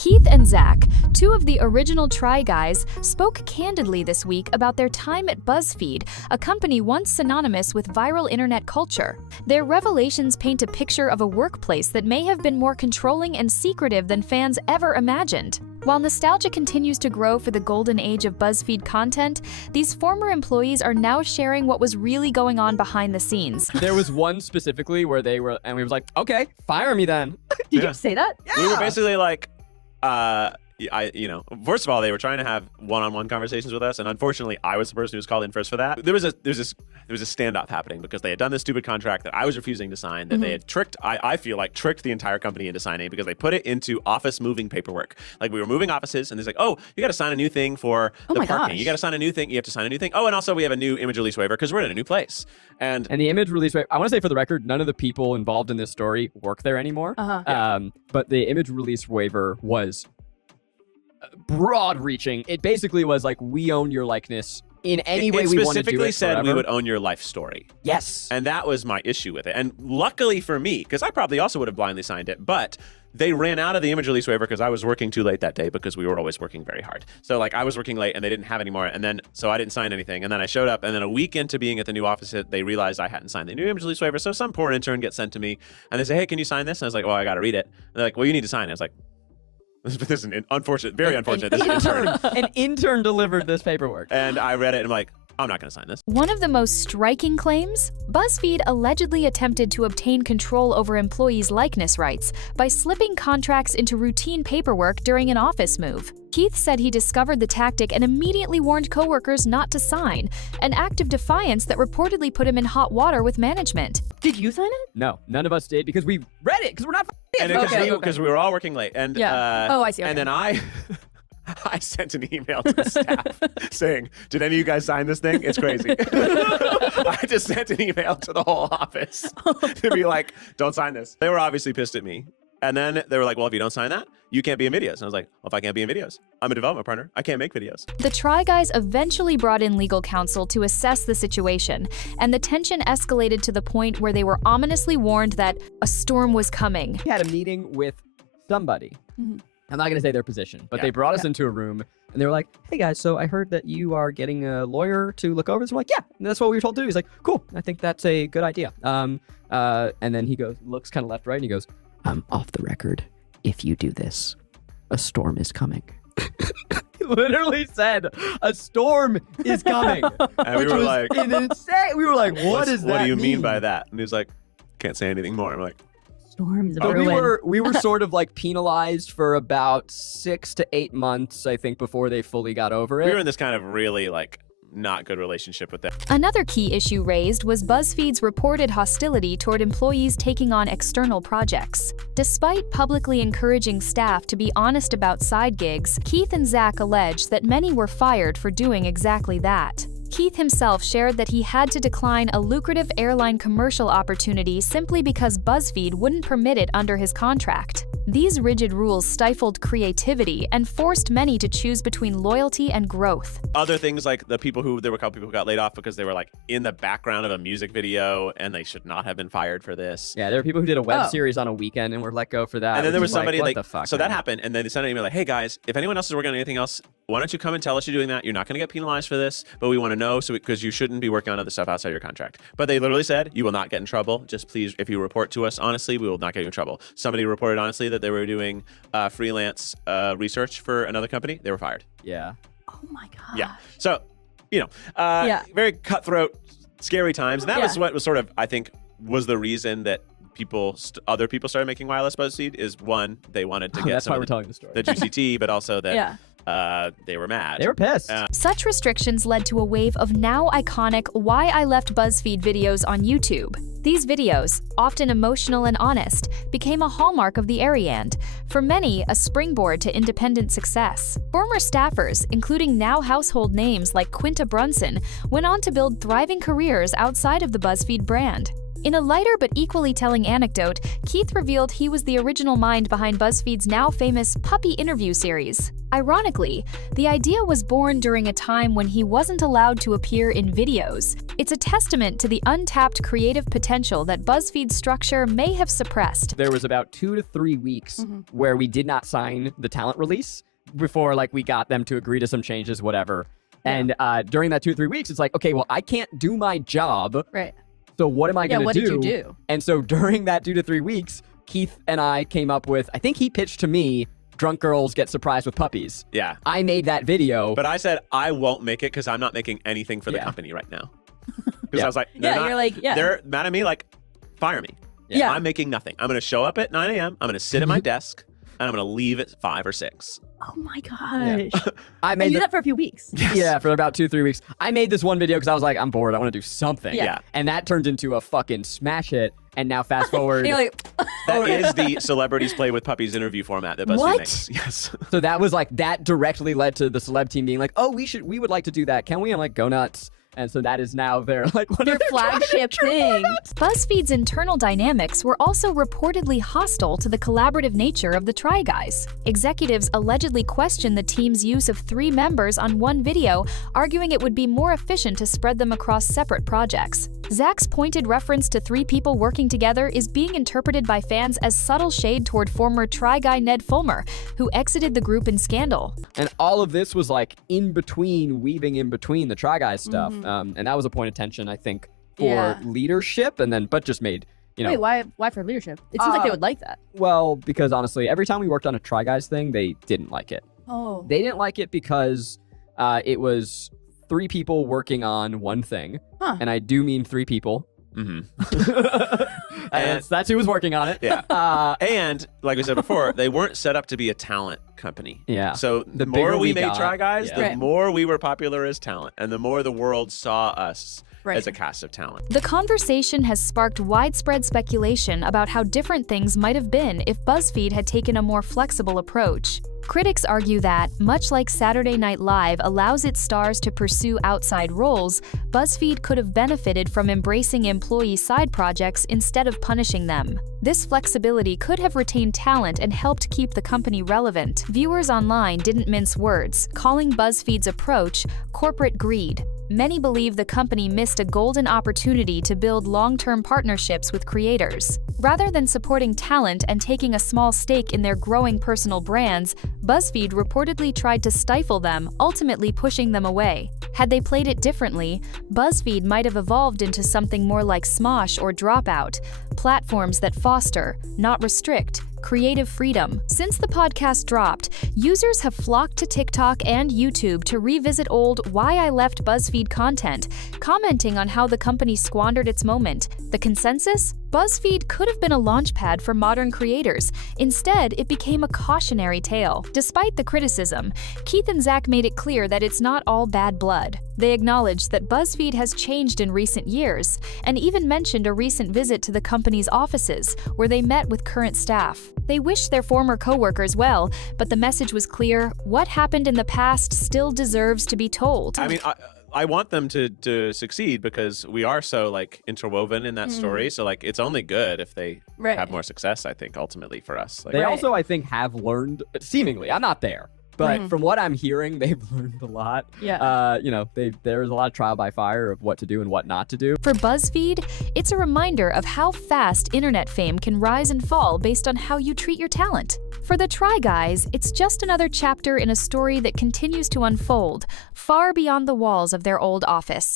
Keith and Zach, two of the original Try Guys, spoke candidly this week about their time at BuzzFeed, a company once synonymous with viral internet culture. Their revelations paint a picture of a workplace that may have been more controlling and secretive than fans ever imagined. While nostalgia continues to grow for the golden age of BuzzFeed content, these former employees are now sharing what was really going on behind the scenes. There was one specifically where we was like, okay, fire me then. Did you say that? We were basically like, first of all, they were trying to have one-on-one conversations with us, and unfortunately, I was the person who was called in first for that. There was a standoff happening because they had done this stupid contract that I was refusing to sign, that they had tricked, I feel like, tricked the entire company into signing because they put it into office moving paperwork. Like, we were moving offices, and it's like, oh, you got to sign a new thing for the parking. Gosh. You got to sign a new thing. You have to sign a new thing. Oh, and also we have a new image release waiver because we're in a new place. And the image release waiver, I want to say for the record, none of the people involved in this story work there anymore. But the image release waiver was broad-reaching. It basically was like, we own your likeness in any way we want to do it. Specifically said forever. we would own your life story. Yes. And that was my issue with it. And luckily for me, because I probably also would have blindly signed it, but they ran out of the image release waiver because I was working too late that day because we were always working very hard. So like I was working late and they didn't have any more. And then, so I didn't sign anything. And then I showed up, and then a week into being at the new office, they realized I hadn't signed the new image release waiver. So some poor intern gets sent to me and they say, hey, can you sign this? And I was like, well, I got to read it. And they're like, well, you need to sign it. I was like, this is an unfortunate, very unfortunate. This is an intern. An intern delivered this paperwork. And I read it and I'm like, I'm not going to sign this. One of the most striking claims? BuzzFeed allegedly attempted to obtain control over employees' likeness rights by slipping contracts into routine paperwork during an office move. Keith said he discovered the tactic and immediately warned coworkers not to sign, an act of defiance that reportedly put him in hot water with management. Did you sign it? No, none of us did because we read it because we're not Because we were all working late. And I see. Okay. And then I sent an email to the staff saying, did any of you guys sign this thing? It's crazy. I just sent an email to the whole office to be like, don't sign this. They were obviously pissed at me. And then they were like, well, if you don't sign that, you can't be in videos. And I was like, well, if I can't be in videos, I'm a development partner. I can't make videos. The Try Guys eventually brought in legal counsel to assess the situation, and the tension escalated to the point where they were ominously warned that a storm was coming. We had a meeting with somebody. I'm not going to say their position, but they brought us into a room and they were like, hey guys, so I heard that you are getting a lawyer to look over this. We're like, yeah, and that's what we were told to do. He's like, cool, I think that's a good idea. And then he goes, looks kind of left, right, and he goes, off the record, if you do this, a storm is coming. He literally said, a storm is coming. And we were like, insane. We were like, what do you mean by that? And he's like, can't say anything more. I'm like, Storms brewing. We were sort of like penalized for about 6 to 8 months, I think, before they fully got over it. we were in this kind of really like not good relationship with them. Another key issue raised was BuzzFeed's reported hostility toward employees taking on external projects. Despite publicly encouraging staff to be honest about side gigs, Keith and Zach alleged that many were fired for doing exactly that. Keith himself shared that he had to decline a lucrative airline commercial opportunity simply because BuzzFeed wouldn't permit it under his contract. These rigid rules stifled creativity and forced many to choose between loyalty and growth. Other things like there were a couple people who got laid off because they were like in the background of a music video and they should not have been fired for this. Yeah, there were people who did a web series on a weekend and were let go for that. And then there was somebody like, what the fuck, so man? that happened, and then they sent an email like, hey guys, if anyone else is working on anything else, why don't you come and tell us you're doing that? You're not going to get penalized for this, but we want to know because you shouldn't be working on other stuff outside your contract. But they literally said, you will not get in trouble. Just please, if you report to us honestly, we will not get you in trouble. Somebody reported honestly that they were doing freelance research for another company. They were fired. Yeah. Oh my god. Yeah. So, very cutthroat, scary times. And that was what was sort of, I think, was the reason that other people started making wireless BuzzFeed is one, they wanted to get that's why we're telling the story. The juicy tea, but also that they were mad. They were pissed. Such restrictions led to a wave of now iconic Why I Left BuzzFeed videos on YouTube. These videos, often emotional and honest, became a hallmark of the Ariand, for many a springboard to independent success. Former staffers, including now household names like Quinta Brunson, went on to build thriving careers outside of the BuzzFeed brand. In a lighter but equally telling anecdote, Keith revealed he was the original mind behind BuzzFeed's now famous Puppy interview series. Ironically, the idea was born during a time when he wasn't allowed to appear in videos. It's a testament to the untapped creative potential that BuzzFeed's structure may have suppressed. There was about 2 to 3 weeks where we did not sign the talent release before like we got them to agree to some changes, whatever. And during that 2 or 3 weeks, it's like, okay, well, I can't do my job. Right. So what am I going to do? What did you do? And so during that 2 to 3 weeks, Keith and I came up with, I think he pitched to me, Drunk Girls Get Surprised with Puppies. Yeah. I made that video. But I said, I won't make it because I'm not making anything for the company right now. Because I was like, they're mad at me, like, fire me. Yeah. I'm making nothing. I'm going to show up at 9 a.m. I'm going to sit at my desk, and I'm going to leave at 5 or 6. Oh my gosh. I made that for a few weeks. Yes. Yeah, for about 2 or 3 weeks. I made this one video because I was like, I'm bored. I want to do something. Yeah. And that turned into a fucking smash hit. And now fast forward. You're like, That is the Celebrities Play with Puppies interview format that BuzzFeed makes. Yes. So that was like, that directly led to the celeb team being like, oh, we would like to do that. Can we? I'm like, go nuts. And so that is now their like one their of their flagship thing. BuzzFeed's internal dynamics were also reportedly hostile to the collaborative nature of the Try Guys. Executives allegedly questioned the team's use of 3 members on one video, arguing it would be more efficient to spread them across separate projects. Zach's pointed reference to 3 people working together is being interpreted by fans as subtle shade toward former Try Guy Ned Fulmer, who exited the group in scandal. And all of this was like weaving in between the Try Guys stuff. And that was a point of tension, I think, for leadership, and then, but just made, you know. Wait, why for leadership? It seems like they would like that. Well, because honestly, every time we worked on a Try Guys thing, they didn't like it. Oh. They didn't like it because it was 3 people working on one thing. Huh. And I do mean 3 people. Mm-hmm. And that's who was working on it. Yeah. And like we said before, they weren't set up to be a talent company. Yeah. So the bigger more we we made got, Try Guys, yeah. the Right. more we were popular as talent, and the more the world saw us as a cast of talent. The conversation has sparked widespread speculation about how different things might have been if BuzzFeed had taken a more flexible approach. Critics argue that, much like Saturday Night Live allows its stars to pursue outside roles, BuzzFeed could have benefited from embracing employee side projects instead of punishing them. This flexibility could have retained talent and helped keep the company relevant. Viewers online didn't mince words, calling BuzzFeed's approach corporate greed. Many believe the company missed a golden opportunity to build long-term partnerships with creators. Rather than supporting talent and taking a small stake in their growing personal brands, BuzzFeed reportedly tried to stifle them, ultimately pushing them away. Had they played it differently, BuzzFeed might have evolved into something more like Smosh or Dropout, platforms that foster, not restrict, creative freedom. Since the podcast dropped, users have flocked to TikTok and YouTube to revisit old Why I Left BuzzFeed content, commenting on how the company squandered its moment. The consensus? BuzzFeed could have been a launchpad for modern creators. Instead, it became a cautionary tale. Despite the criticism, Keith and Zach made it clear that it's not all bad blood. They acknowledged that BuzzFeed has changed in recent years, and even mentioned a recent visit to the company's offices, where they met with current staff. They wished their former coworkers well, but the message was clear: what happened in the past still deserves to be told. I mean, I want them to succeed because we are so like interwoven in that story. So like, it's only good if they have more success, I think, ultimately for us. Like, They also, I think, have learned, seemingly, I'm not there, but from what I'm hearing, they've learned a lot. Yeah. You know, there's a lot of trial by fire of what to do and what not to do. For BuzzFeed, it's a reminder of how fast internet fame can rise and fall based on how you treat your talent. For the Try Guys, it's just another chapter in a story that continues to unfold, far beyond the walls of their old office.